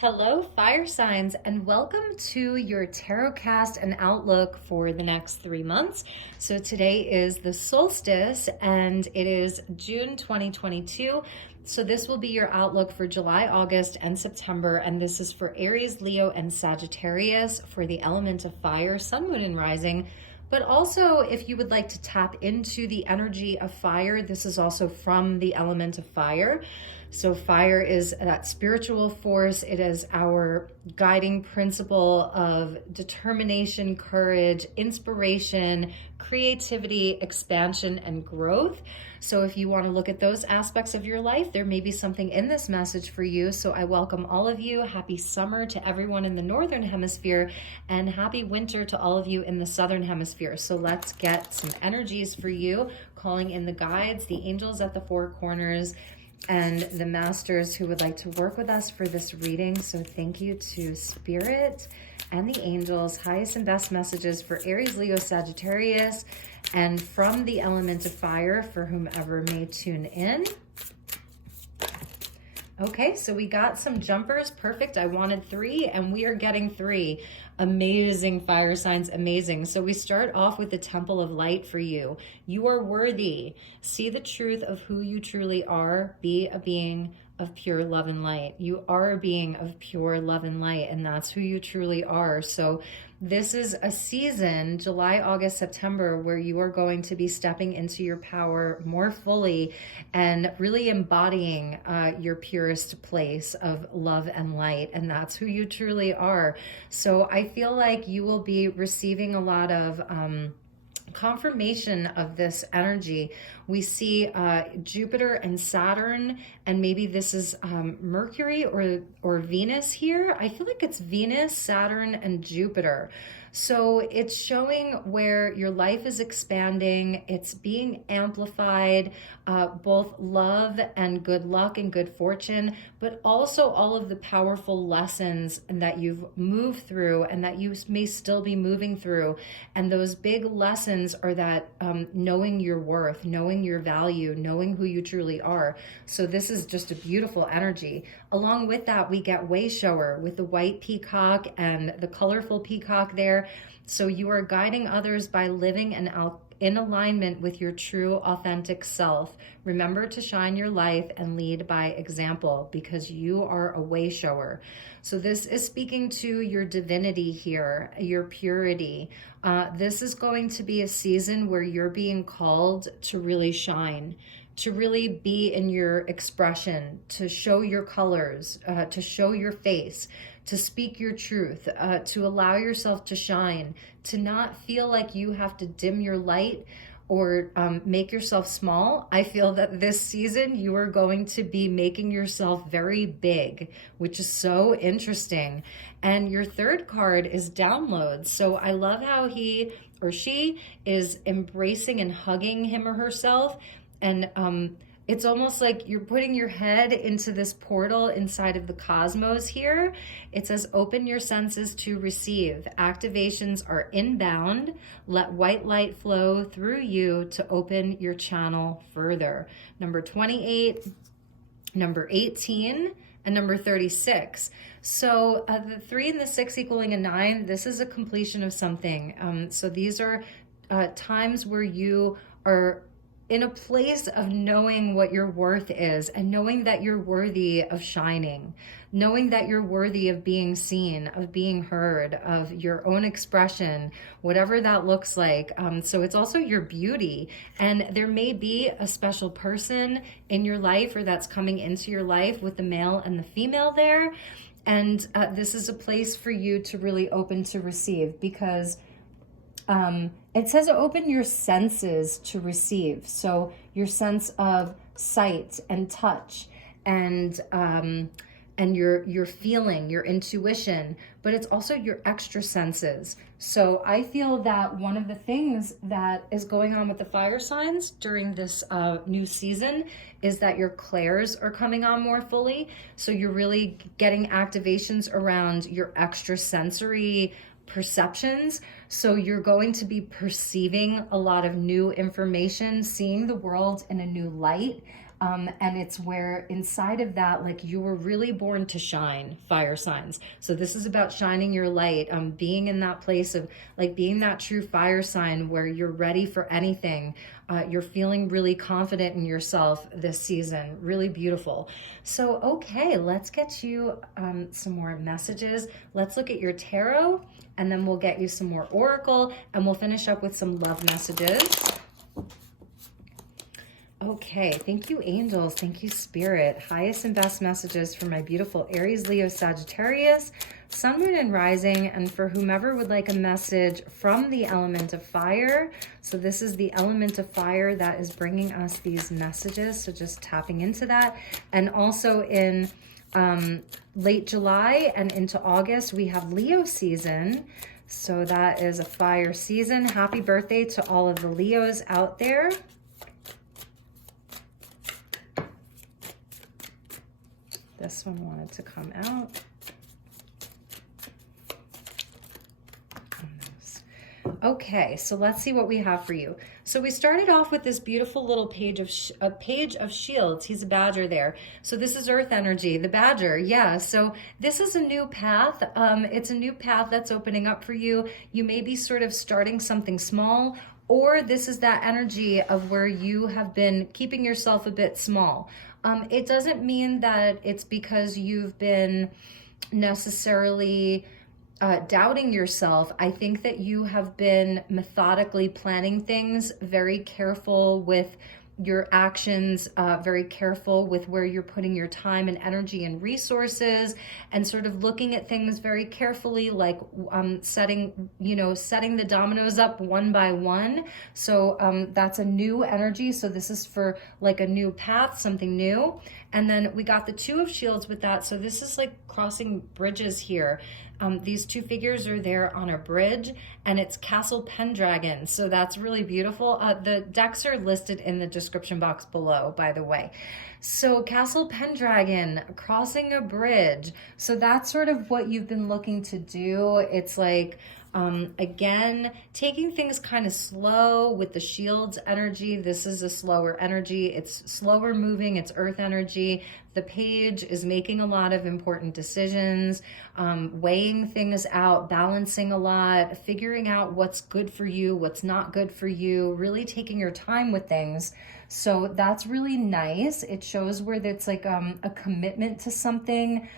Hello, fire signs, and welcome to your Tarotcast and Outlook for the next 3 months. So today is the solstice and it is June 2022. So this will be your outlook for July, August, and September. And this is for Aries, Leo, and Sagittarius for the element of fire, sun, moon, and rising. But also, if you would like to tap into the energy of fire, this is also from the element of fire. So fire is that spiritual force. It is our guiding principle of determination, courage, inspiration, creativity, expansion, and growth. So if you want to look at those aspects of your life, there may be something in this message for you. So I welcome all of you. Happy summer to everyone in the Northern Hemisphere, and happy winter to all of you in the Southern Hemisphere. So let's get some energies for you, calling in the guides, the angels at the four corners, and the masters who would like to work with us for this reading. So thank you to Spirit and the angels, highest and best messages for Aries, Leo, Sagittarius, and from the element of fire for whomever may tune in. Okay, so we got some jumpers. Perfect. I wanted 3 and we are getting 3. Amazing fire signs, amazing. So we start off with the Temple of Light for you. You are worthy. See the truth of who you truly are. Be a being of pure love and light. You are a being of pure love and light, and that's who you truly are. So this is a season, July, August, September, where you are going to be stepping into your power more fully and really embodying your purest place of love and light. And that's who you truly are. So I feel like you will be receiving a lot of confirmation of this energy. We see Jupiter and Saturn, and maybe this is Mercury or Venus here. I feel like it's Venus, Saturn, and Jupiter. So it's showing where your life is expanding, it's being amplified, both love and good luck and good fortune, but also all of the powerful lessons that you've moved through and that you may still be moving through. And those big lessons are that knowing your worth, knowing your value, knowing who you truly are. So this is just a beautiful energy. Along with that, we get Way Shower with the white peacock and the colorful peacock there. So you are guiding others by living in alignment with your true, authentic self. Remember to shine your life and lead by example, because you are a way shower. So this is speaking to your divinity here, your purity. This is going to be a season where you're being called to really shine, to really be in your expression, to show your colors, to show your face, to speak your truth, to allow yourself to shine, to not feel like you have to dim your light or make yourself small. I feel that this season you are going to be making yourself very big, which is so interesting. And your third card is downloads. So I love how he or she is embracing and hugging him or herself. And it's almost like you're putting your head into this portal inside of the cosmos here. It says, open your senses to receive. Activations are inbound. Let white light flow through you to open your channel further. Number 28, number 18, and number 36. So the 3 and the 6 equaling a 9, this is a completion of something. So these are times where you are in a place of knowing what your worth is and knowing that you're worthy of shining, knowing that you're worthy of being seen, of being heard, of your own expression, whatever that looks like. So it's also your beauty. And there may be a special person in your life or that's coming into your life with the male and the female there. And this is a place for you to really open to receive, because it says open your senses to receive. So your sense of sight and touch and your feeling, your intuition, but it's also your extra senses. So I feel that one of the things that is going on with the fire signs during this new season is that your clairs are coming on more fully. So you're really getting activations around your extra sensory perceptions. So you're going to be perceiving a lot of new information, seeing the world in a new light. And it's where inside of that, like, you were really born to shine, fire signs. So this is about shining your light, being in that place of like being that true fire sign where you're ready for anything. You're feeling really confident in yourself this season. Really beautiful. So, okay, let's get you some more messages. Let's look at your tarot, and then we'll get you some more oracle, and we'll finish up with some love messages. Okay, thank you, angels. Thank you, spirit. Highest and best messages for my beautiful Aries, Leo, Sagittarius, sun, moon, and rising, and for whomever would like a message from the element of fire. So this is the element of fire that is bringing us these messages. So just tapping into that. And also in late July and into August, we have Leo season. So that is a fire season. Happy birthday to all of the Leos out there. This one wanted to come out. Okay, so let's see what we have for you. So we started off with this beautiful little page of shields. He's a badger there. So this is earth energy, the badger. Yeah, so this is a new path. It's a new path that's opening up for you. You may be sort of starting something small, or this is that energy of where you have been keeping yourself a bit small. It doesn't mean that it's because you've been necessarily doubting yourself. I think that you have been methodically planning things, very careful with your actions, very careful with where you're putting your time and energy and resources, and sort of looking at things very carefully, like setting the dominoes up one by one. So that's a new energy. So this is for like a new path, something new. And then we got the Two of Shields with that. So this is like crossing bridges here. These two figures are there on a bridge, and it's Castle Pendragon. So that's really beautiful. The decks are listed in the description box below, by the way. So Castle Pendragon, crossing a bridge. So that's sort of what you've been looking to do. It's like, again, taking things kind of slow with the shields energy. This is a slower energy. It's slower moving. It's earth energy. The page is making a lot of important decisions, weighing things out, balancing a lot, figuring out what's good for you, what's not good for you, really taking your time with things. So that's really nice. It shows where it's like a commitment to something,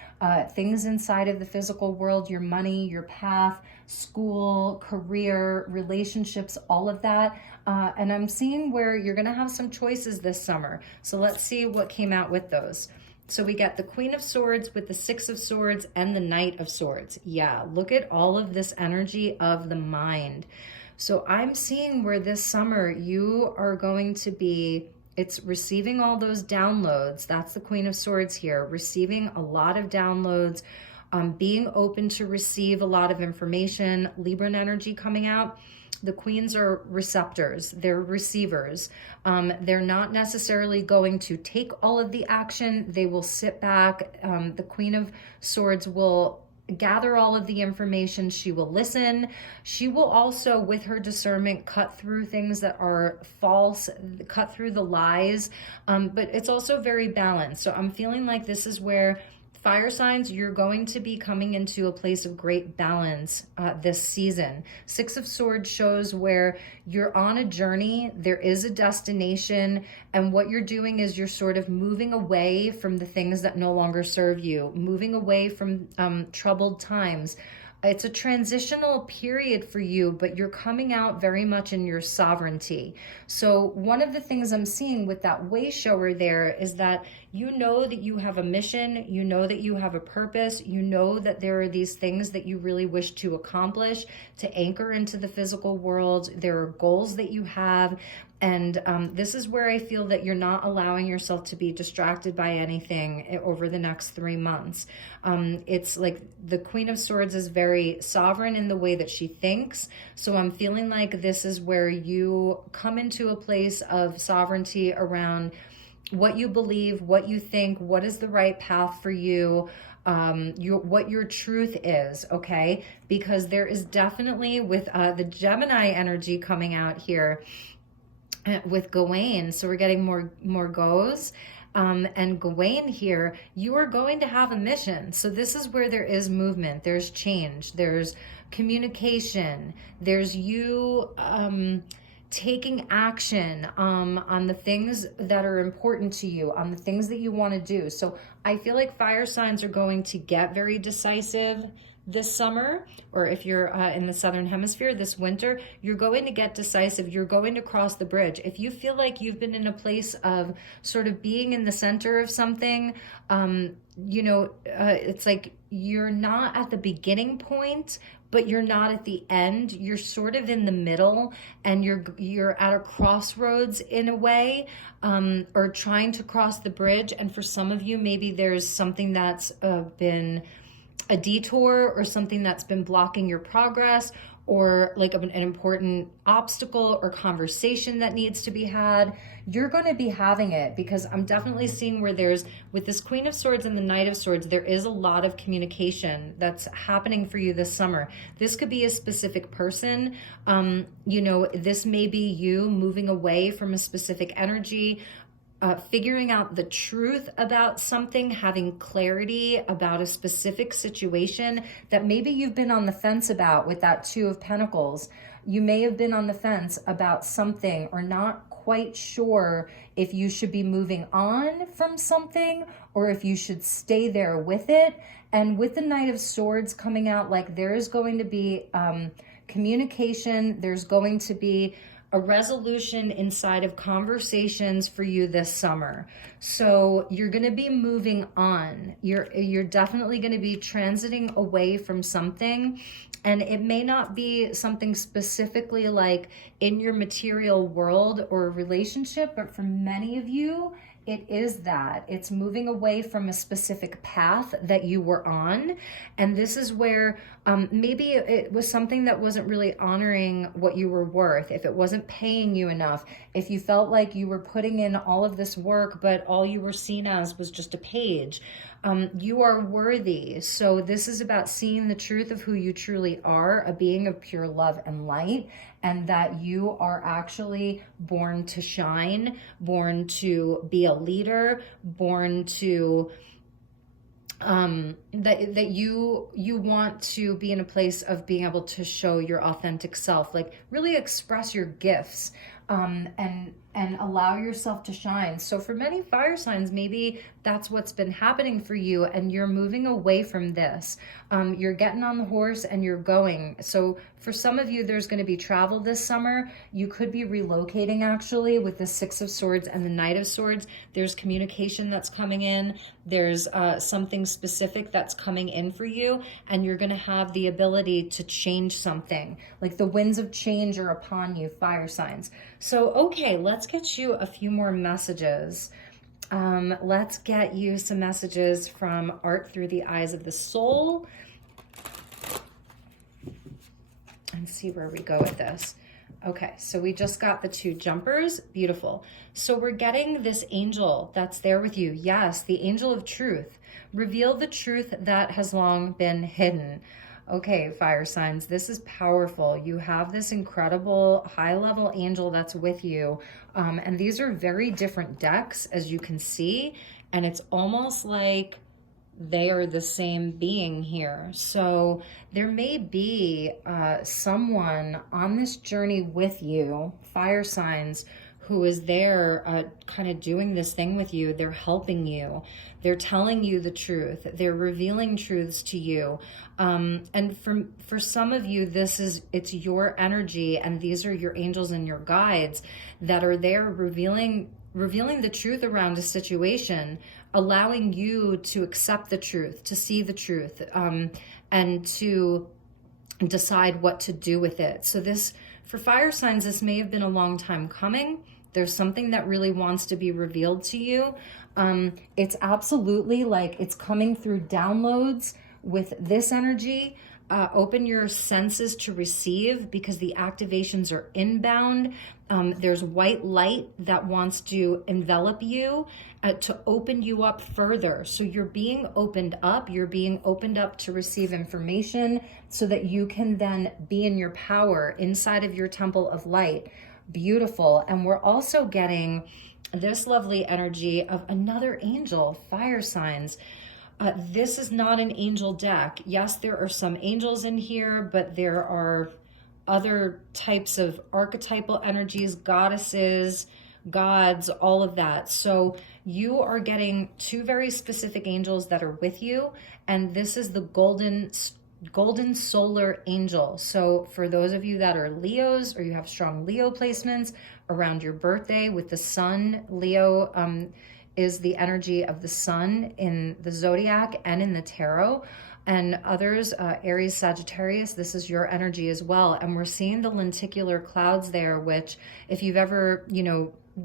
things inside of the physical world, your money, your path, school, career, relationships, all of that. And I'm seeing where you're going to have some choices this summer. So let's see what came out with those. So we got the Queen of Swords with the Six of Swords and the Knight of Swords. Yeah, look at all of this energy of the mind. So I'm seeing where this summer you are going to be, it's receiving all those downloads. That's the Queen of Swords here, receiving a lot of downloads, being open to receive a lot of information. Libran energy coming out. The queens are receptors, they're receivers. They're not necessarily going to take all of the action. They will sit back. The Queen of Swords will gather all of the information. She will listen. She will also, with her discernment, cut through things that are false, cut through the lies. But it's also very balanced. So I'm feeling like this is where fire signs, you're going to be coming into a place of great balance this season. Six of Swords shows where you're on a journey, there is a destination, and what you're doing is you're sort of moving away from the things that no longer serve you, moving away from troubled times. It's a transitional period for you, but you're coming out very much in your sovereignty. So one of the things I'm seeing with that way shower there is that you know that you have a mission, you know that you have a purpose, you know that there are these things that you really wish to accomplish, to anchor into the physical world. There are goals that you have. And this is where I feel that you're not allowing yourself to be distracted by anything over the next 3 months. It's like the Queen of Swords is very sovereign in the way that she thinks. So I'm feeling like this is where you come into a place of sovereignty around what you believe, what you think, what is the right path for you, what your truth is, okay? Because there is definitely, with the Gemini energy coming out here, with Gawain. So we're getting more goes. And Gawain here, you are going to have a mission. So this is where there is movement, there's change, there's communication, there's you taking action on the things that are important to you, on the things that you want to do. So I feel like fire signs are going to get very decisive this summer, or if you're in the Southern Hemisphere this winter, you're going to get decisive. You're going to cross the bridge. If you feel like you've been in a place of sort of being in the center of something, it's like you're not at the beginning point, but you're not at the end. You're sort of in the middle, and you're at a crossroads in a way, or trying to cross the bridge. And for some of you, maybe there's something that's been a detour, or something that's been blocking your progress, or like an important obstacle or conversation that needs to be had. You're going to be having it, because I'm definitely seeing where there's, with this Queen of Swords and the Knight of Swords, there is a lot of communication that's happening for you this summer. This could be a specific person. This may be you moving away from a specific energy, figuring out the truth about something, having clarity about a specific situation that maybe you've been on the fence about with that Two of Pentacles. You may have been on the fence about something, or not quite sure if you should be moving on from something or if you should stay there with it. And with the Knight of Swords coming out, like, there is going to be communication, there's going to be a resolution inside of conversations for you this summer. So you're going to be moving on. You're definitely going to be transiting away from something, and it may not be something specifically like in your material world or relationship, but for many of you, it is that. It's moving away from a specific path that you were on. And this is where maybe it was something that wasn't really honoring what you were worth. If it wasn't paying you enough, if you felt like you were putting in all of this work, but all you were seen as was just a page. You are worthy. So this is about seeing the truth of who you truly are, a being of pure love and light, and that you are actually born to shine, born to be a leader, born to that you want to be in a place of being able to show your authentic self, like really express your gifts, and allow yourself to shine. So for many fire signs, maybe that's what's been happening for you, and you're moving away from this. You're getting on the horse and you're going. So for some of you, there's going to be travel this summer. You could be relocating, actually, with the Six of Swords and the Knight of Swords. There's communication that's coming in. There's something specific that's coming in for you, and you're going to have the ability to change something. Like the winds of change are upon you, fire signs. So, okay, let's get you a few more messages. Let's get you some messages from Art Through the Eyes of the Soul, and see where we go with this. Okay, so we just got the two jumpers. Beautiful. So we're getting this angel that's there with you. Yes, the angel of truth. Reveal the truth that has long been hidden. Okay, fire signs, this is powerful. You have this incredible high-level angel that's with you. And these are very different decks, as you can see. And it's almost like they are the same being here. So there may be someone on this journey with you, fire signs, who is there kind of doing this thing with you. They're helping you. They're telling you the truth. They're revealing truths to you. And for some of you, it's your energy, and these are your angels and your guides that are there revealing the truth around a situation, allowing you to accept the truth, to see the truth, and to decide what to do with it. So this, for fire signs, this may have been a long time coming. There's something that really wants to be revealed to you. It's absolutely like it's coming through downloads with this energy. Open your senses to receive, because the activations are inbound. There's white light that wants to envelop you, to open you up further. So you're being opened up. You're being opened up to receive information so that you can then be in your power inside of your temple of light. Beautiful. And we're also getting this lovely energy of another angel, fire signs. This is not an angel deck. Yes, there are some angels in here, but there are other types of archetypal energies, goddesses, gods, all of that. So you are getting two very specific angels that are with you, and this is the golden solar angel. So for those of you that are Leos or you have strong Leo placements around your birthday with the sun, Leo is the energy of the sun in the zodiac and in the tarot. And others, Aries, Sagittarius, this is your energy as well. And we're seeing the lenticular clouds there, which if you've ever,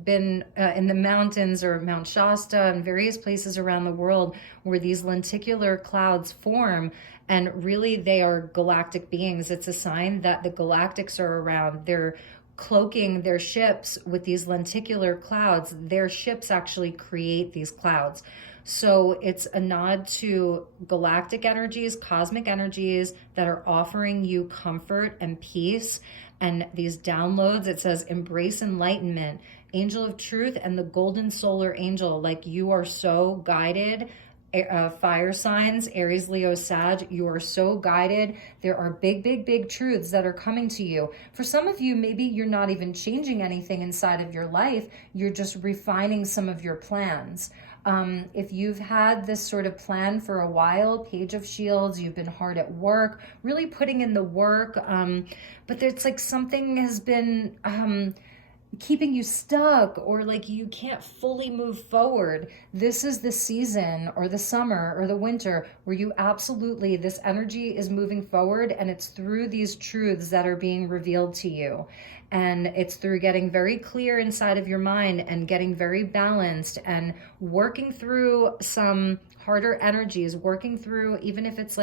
been in the mountains or Mount Shasta and various places around the world where these lenticular clouds form, and really they are galactic beings. It's a sign that the galactics are around. They're cloaking their ships with these lenticular clouds. Their ships actually create these clouds. So it's a nod to galactic energies, cosmic energies that are offering you comfort and peace. And these downloads, it says, embrace enlightenment, angel of truth, and the golden solar angel. Like, you are so guided. Fire signs, Aries, Leo, Sag, you are so guided. There are big truths that are coming to you. For some of you, maybe you're not even changing anything inside of your life. You're just refining some of your plans. If you've had this sort of plan for a while, Page of Shields, you've been hard at work, really putting in the work, but it's like something has been keeping you stuck, or like you can't fully move forward. This is the season or the summer or the winter where you absolutely, this energy is moving forward, and it's through these truths that are being revealed to you. And it's through getting very clear inside of your mind and getting very balanced and working through some harder energies, working through, even if it's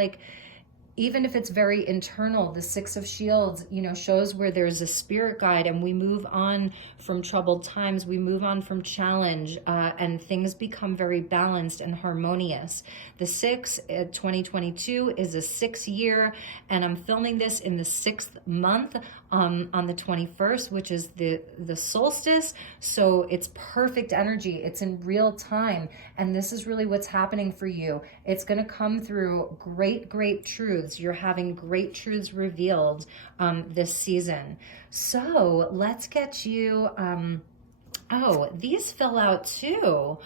very internal. The Six of Shields, shows where there's a spirit guide, and we move on from troubled times. We move on from challenge, and things become very balanced and harmonious. The 2022 is a 6 year, and I'm filming this in the 6th month on the 21st, which is the solstice. So it's perfect energy. It's in real time. And this is really what's happening for you. It's going to come through great truths. You're having great truths revealed this season. So let's get you, these fill out too.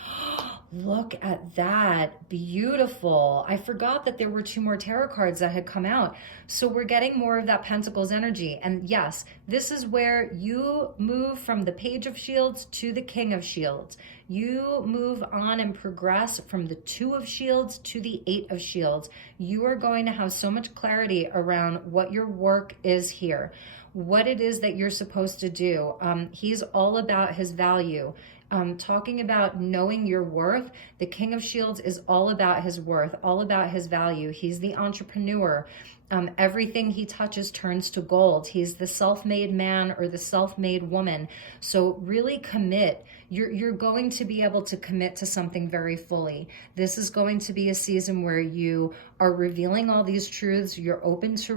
Look at that. Beautiful. I forgot that there were 2 more tarot cards that had come out. So we're getting more of that Pentacles energy. And yes, this is where you move from the Page of Shields to the King of Shields. You move on and progress from the 2 of Shields to the 8 of Shields. You are going to have so much clarity around what your work is here, what it is that you're supposed to do. He's all about his value. Talking about knowing your worth, the King of Shields is all about his worth, all about his value. He's the entrepreneur. Everything he touches turns to gold. He's the self-made man or the self-made woman. So really commit. You're going to be able to commit to something very fully. This is going to be a season where you are revealing all these truths. You're open to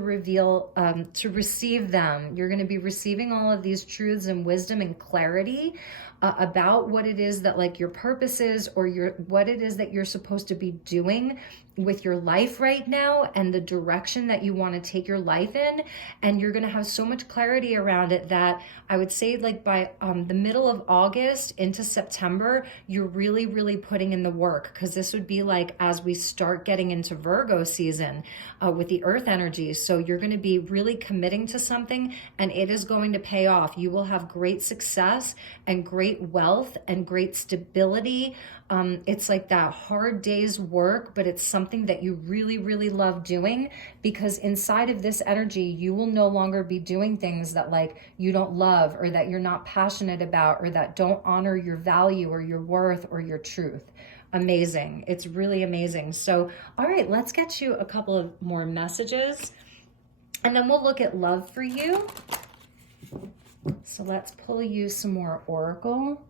receive them. You're going to be receiving all of these truths and wisdom and clarity about what it is that like your purpose is, or what it is that you're supposed to be doing with your life right now, and the direction that you want to take your life in. And you're going to have so much clarity around it that I would say like by the middle of August into September, you're really putting in the work, because this would be like as we start getting into Virgo season with the earth energies. So you're going to be really committing to something, and it is going to pay off. You will have great success and great wealth and great stability. It's like that hard day's work, but it's something that you really love doing, because inside of this energy, you will no longer be doing things that like you don't love, or that you're not passionate about, or that don't honor your value or your worth or your truth. Amazing. It's really amazing. So, all right, let's get you a couple of more messages, and then we'll look at love for you. So let's pull you some more oracle.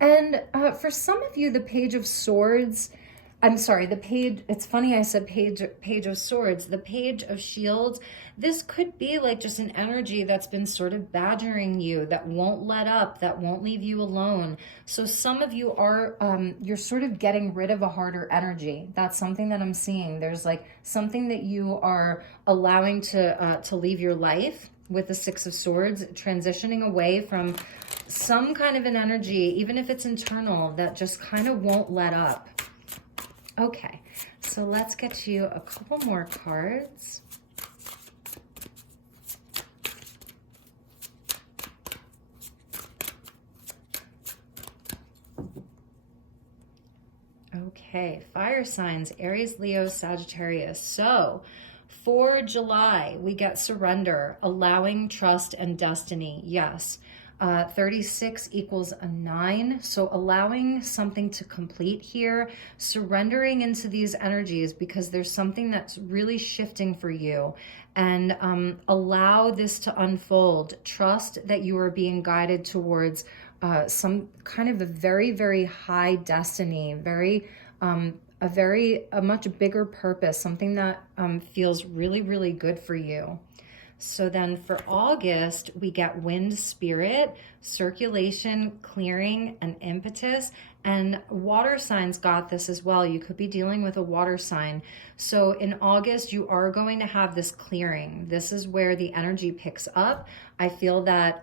And for some of you, the Page of Swords, I'm sorry, the page, it's funny I said page of swords. The page of shields, this could be like just an energy that's been sort of badgering you, that won't let up, that won't leave you alone. So some of you are, you're sort of getting rid of a harder energy. That's something that I'm seeing. There's like something that you are allowing to leave your life with the Six of Swords, transitioning away from some kind of an energy, even if it's internal, that just kind of won't let up. Okay, so let's get you a couple more cards. Okay, fire signs, Aries, Leo, Sagittarius. So for July, we get surrender, allowing, trust, and destiny. Yes. 36 equals a 9. So allowing something to complete here, surrendering into these energies because there's something that's really shifting for you, and allow this to unfold. Trust that you are being guided towards some kind of a very, very high destiny, a much bigger purpose, something that feels really, really good for you. So then for August, we get wind, spirit, circulation, clearing, and impetus. And water signs got this as well. You could be dealing with a water sign. So in August, you are going to have this clearing. This is where the energy picks up. I feel that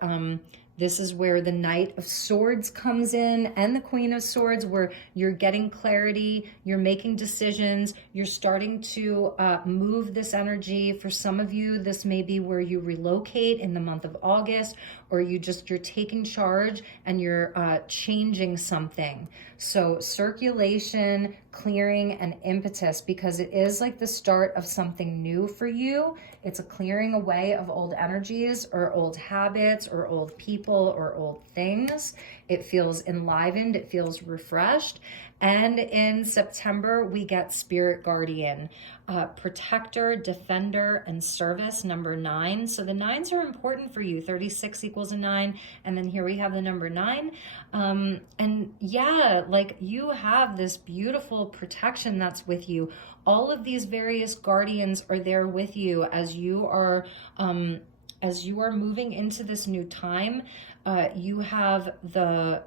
this is where the Knight of Swords comes in, and the Queen of Swords, where you're getting clarity, you're making decisions, you're starting to move this energy. For some of you, this may be where you relocate in the month of August, or you're taking charge and you're changing something. So circulation, clearing, and impetus, because it is like the start of something new for you. It's a clearing away of old energies or old habits or old people or old things. It feels enlivened, it feels refreshed. And in September, we get Spirit Guardian, protector, defender, and service, number 9. So the 9s are important for you. 36 equals a 9. And then here we have the number 9. And yeah, like you have this beautiful protection that's with you. All of these various guardians are there with you as you are moving into this new time. You have the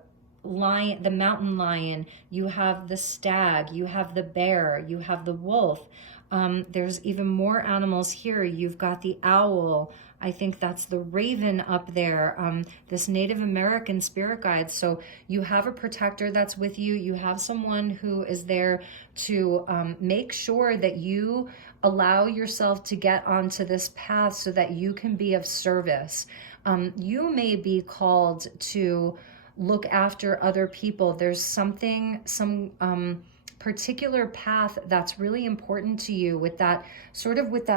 lion, the mountain lion, you have the stag, you have the bear, you have the wolf. There's even more animals here. You've got the owl. I think that's the raven up there, this Native American spirit guide. So you have a protector that's with you. You have someone who is there to make sure that you allow yourself to get onto this path so that you can be of service. You may be called to look after other people. There's some particular path that's really important to you with that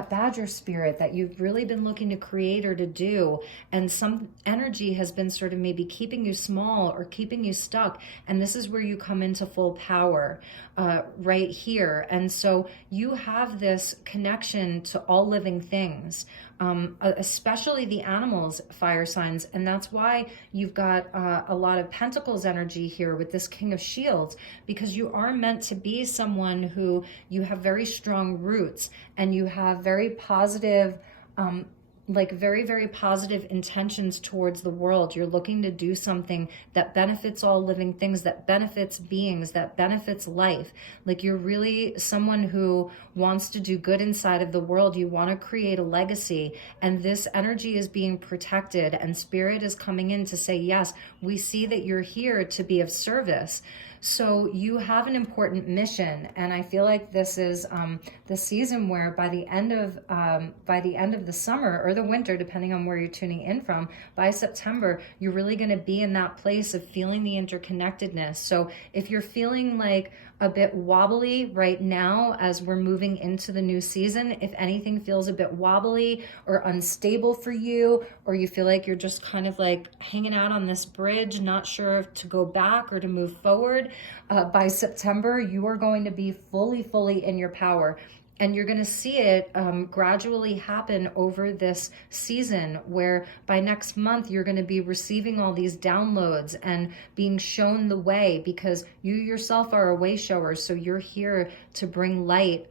badger spirit that you've really been looking to create or to do. And some energy has been sort of maybe keeping you small or keeping you stuck. And this is where you come into full power right here. And so you have this connection to all living things, especially the animals, fire signs. And that's why you've got a lot of Pentacles energy here with this King of Shields, because you are meant to be someone who you have very strong roots and you have very positive, very, very positive intentions towards the world. You're looking to do something that benefits all living things, that benefits beings, that benefits life. Like you're really someone who wants to do good inside of the world. You want to create a legacy, and this energy is being protected, and spirit is coming in to say, yes, we see that you're here to be of service. So you have an important mission, and I feel like this is the season where by the end of the summer or the winter, depending on where you're tuning in from, by September, you're really going to be in that place of feeling the interconnectedness. So if you're feeling like a bit wobbly right now as we're moving into the new season, if anything feels a bit wobbly or unstable for you, or you feel like you're just kind of like hanging out on this bridge, not sure if to go back or to move forward, by September, you are going to be fully in your power. And you're going to see it gradually happen over this season, where by next month you're going to be receiving all these downloads and being shown the way, because you yourself are a way shower. So you're here to bring light,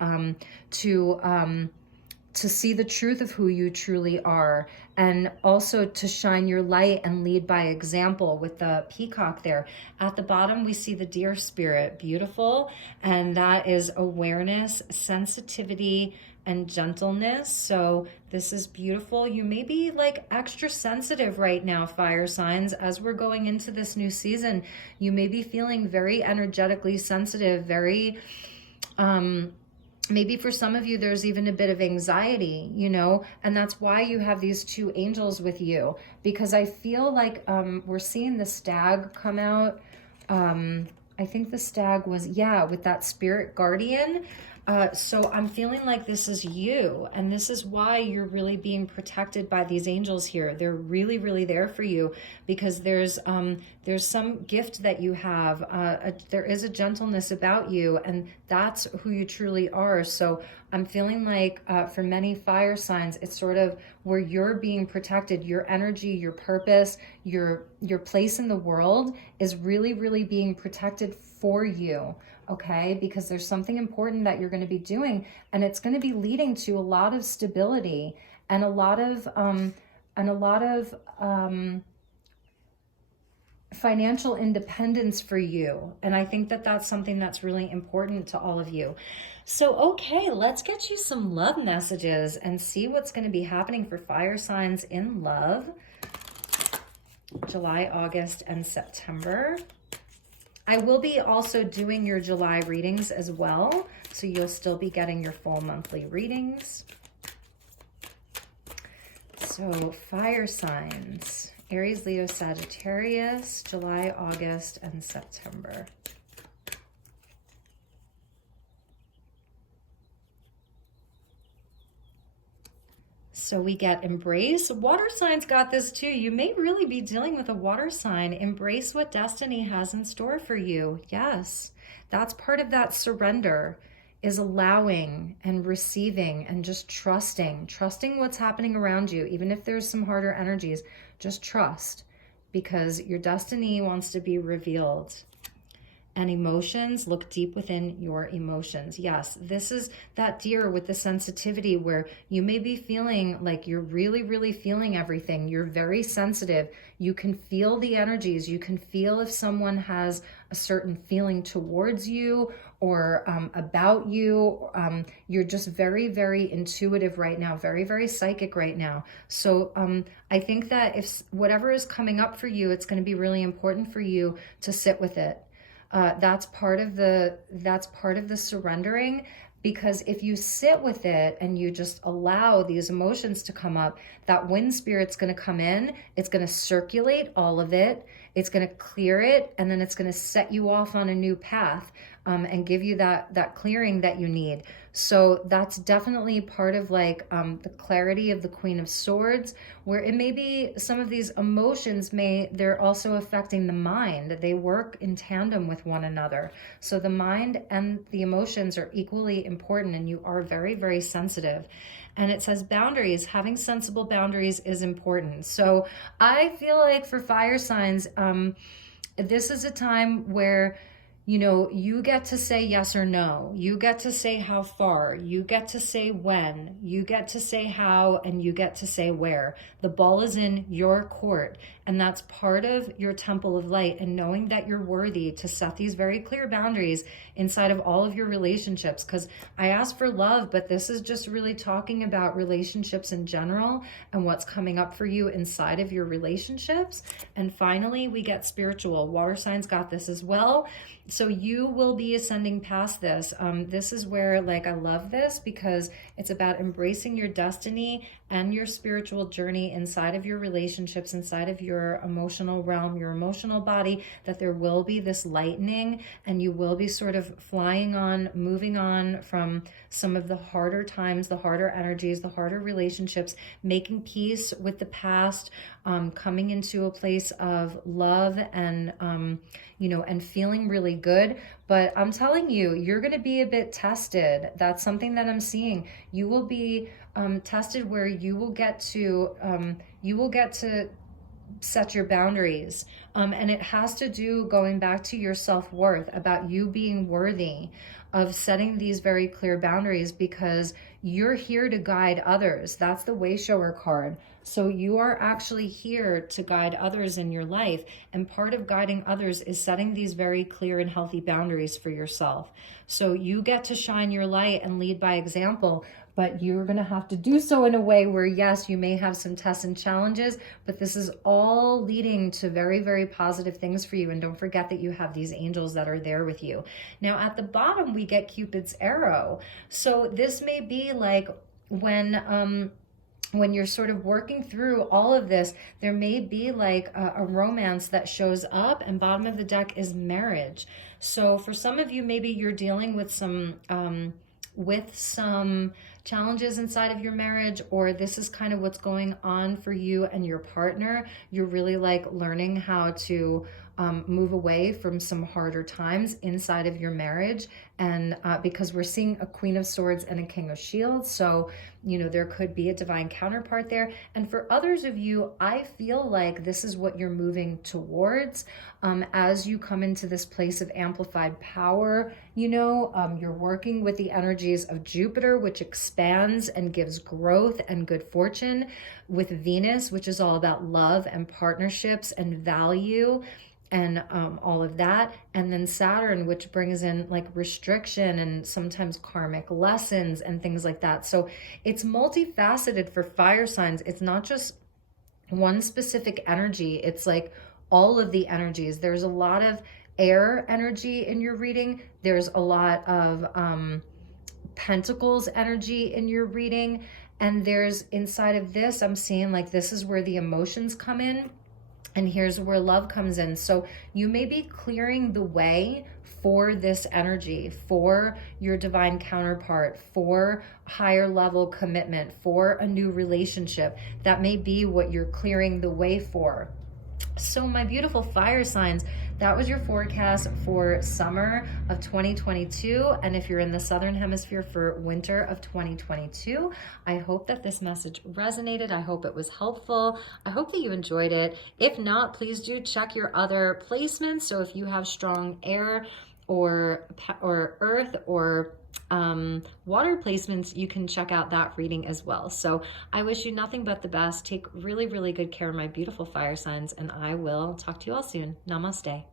to see the truth of who you truly are, and also to shine your light and lead by example with the peacock there. At the bottom, we see the deer spirit, beautiful, and that is awareness, sensitivity, and gentleness. So this is beautiful. You may be like extra sensitive right now, fire signs, as we're going into this new season. You may be feeling very energetically sensitive, very, maybe for some of you, there's even a bit of anxiety, you know, and that's why you have these two angels with you, because I feel like we're seeing the stag come out. I think the stag was, yeah, with that spirit guardian. So I'm feeling like this is you, and this is why you're really being protected by these angels here. They're really, really there for you, because there's some gift that you have. There is a gentleness about you, and that's who you truly are. So I'm feeling like for many fire signs, it's sort of where you're being protected. Your energy, your purpose, your place in the world is really, really being protected for you. Okay, because there's something important that you're going to be doing, and it's going to be leading to a lot of stability and a lot of financial independence for you. And I think that that's something that's really important to all of you. So, okay, let's get you some love messages and see what's going to be happening for fire signs in love, July, August, and September. I will be also doing your July readings as well, so you'll still be getting your full monthly readings. So fire signs, Aries, Leo, Sagittarius, July, August, and September. So we get embrace. Water signs got this too. You may really be dealing with a water sign. Embrace what destiny has in store for you. Yes, that's part of that surrender, is allowing and receiving and just trusting what's happening around you. Even if there's some harder energies, just trust, because your destiny wants to be revealed. And emotions, look deep within your emotions. Yes, this is that deer with the sensitivity, where you may be feeling like you're really, really feeling everything. You're very sensitive. You can feel the energies. You can feel if someone has a certain feeling towards you or about you. You're just very, very intuitive right now, very, very psychic right now. So I think that if whatever is coming up for you, it's going to be really important for you to sit with it. That's part of the surrendering, because if you sit with it and you just allow these emotions to come up, that wind spirit's going to come in, it's going to circulate all of it, it's going to clear it, and then it's going to set you off on a new path, and give you that clearing that you need. So that's definitely part of like the clarity of the Queen of Swords, where it may be some of these emotions they're also affecting the mind. They work in tandem with one another. So the mind and the emotions are equally important, and you are very, very sensitive. And it says boundaries, having sensible boundaries is important. So I feel like for fire signs, this is a time where, you know, you get to say yes or no. You get to say how far. You get to say when. You get to say how, and you get to say where. The ball is in your court, and that's part of your temple of light, and knowing that you're worthy to set these very clear boundaries inside of all of your relationships. Because I asked for love, but this is just really talking about relationships in general and what's coming up for you inside of your relationships. And finally, we get spiritual. Water signs got this as well. So you will be ascending past this. This is where, like, I love this, because it's about embracing your destiny and your spiritual journey inside of your relationships, inside of your emotional realm, your emotional body, that there will be this lightening, and you will be sort of flying on, moving on from some of the harder times, the harder energies, the harder relationships, making peace with the past, coming into a place of love and, and feeling really good. But I'm telling you, you're going to be a bit tested. That's something that I'm seeing. You will be tested where you will get to set your boundaries. And it has to do, going back to your self-worth, about you being worthy of setting these very clear boundaries, because you're here to guide others. That's the way shower card. So you are actually here to guide others in your life. And part of guiding others is setting these very clear and healthy boundaries for yourself. So you get to shine your light and lead by example, but you're going to have to do so in a way where, yes, you may have some tests and challenges, but this is all leading to very, very positive things for you. And don't forget that you have these angels that are there with you. Now, at the bottom, we get Cupid's arrow. So this may be like when you're sort of working through all of this, there may be like a romance that shows up, and bottom of the deck is marriage. So for some of you, maybe you're dealing with some challenges inside of your marriage, or this is kind of what's going on for you and your partner. You're really like learning how to move away from some harder times inside of your marriage. And because we're seeing a Queen of Swords and a King of Shields. So, there could be a divine counterpart there. And for others of you, I feel like this is what you're moving towards as you come into this place of amplified power. You're working with the energies of Jupiter, which expands and gives growth and good fortune, with Venus, which is all about love and partnerships and value, and all of that. And then Saturn, which brings in like restriction and sometimes karmic lessons and things like that. So it's multifaceted for fire signs. It's not just one specific energy. It's like all of the energies. There's a lot of air energy in your reading. There's a lot of Pentacles energy in your reading. And there's inside of this, I'm seeing like this is where the emotions come in. And here's where love comes in. So you may be clearing the way for this energy, for your divine counterpart, for higher level commitment, for a new relationship. That may be what you're clearing the way for. So my beautiful fire signs, that was your forecast for summer of 2022. And if you're in the Southern Hemisphere, for winter of 2022, I hope that this message resonated. I hope it was helpful. I hope that you enjoyed it. If not, please do check your other placements. So if you have strong air or earth or water placements, you can check out that reading as well. So I wish you nothing but the best. Take really, really good care of my beautiful fire signs, and I will talk to you all soon. Namaste.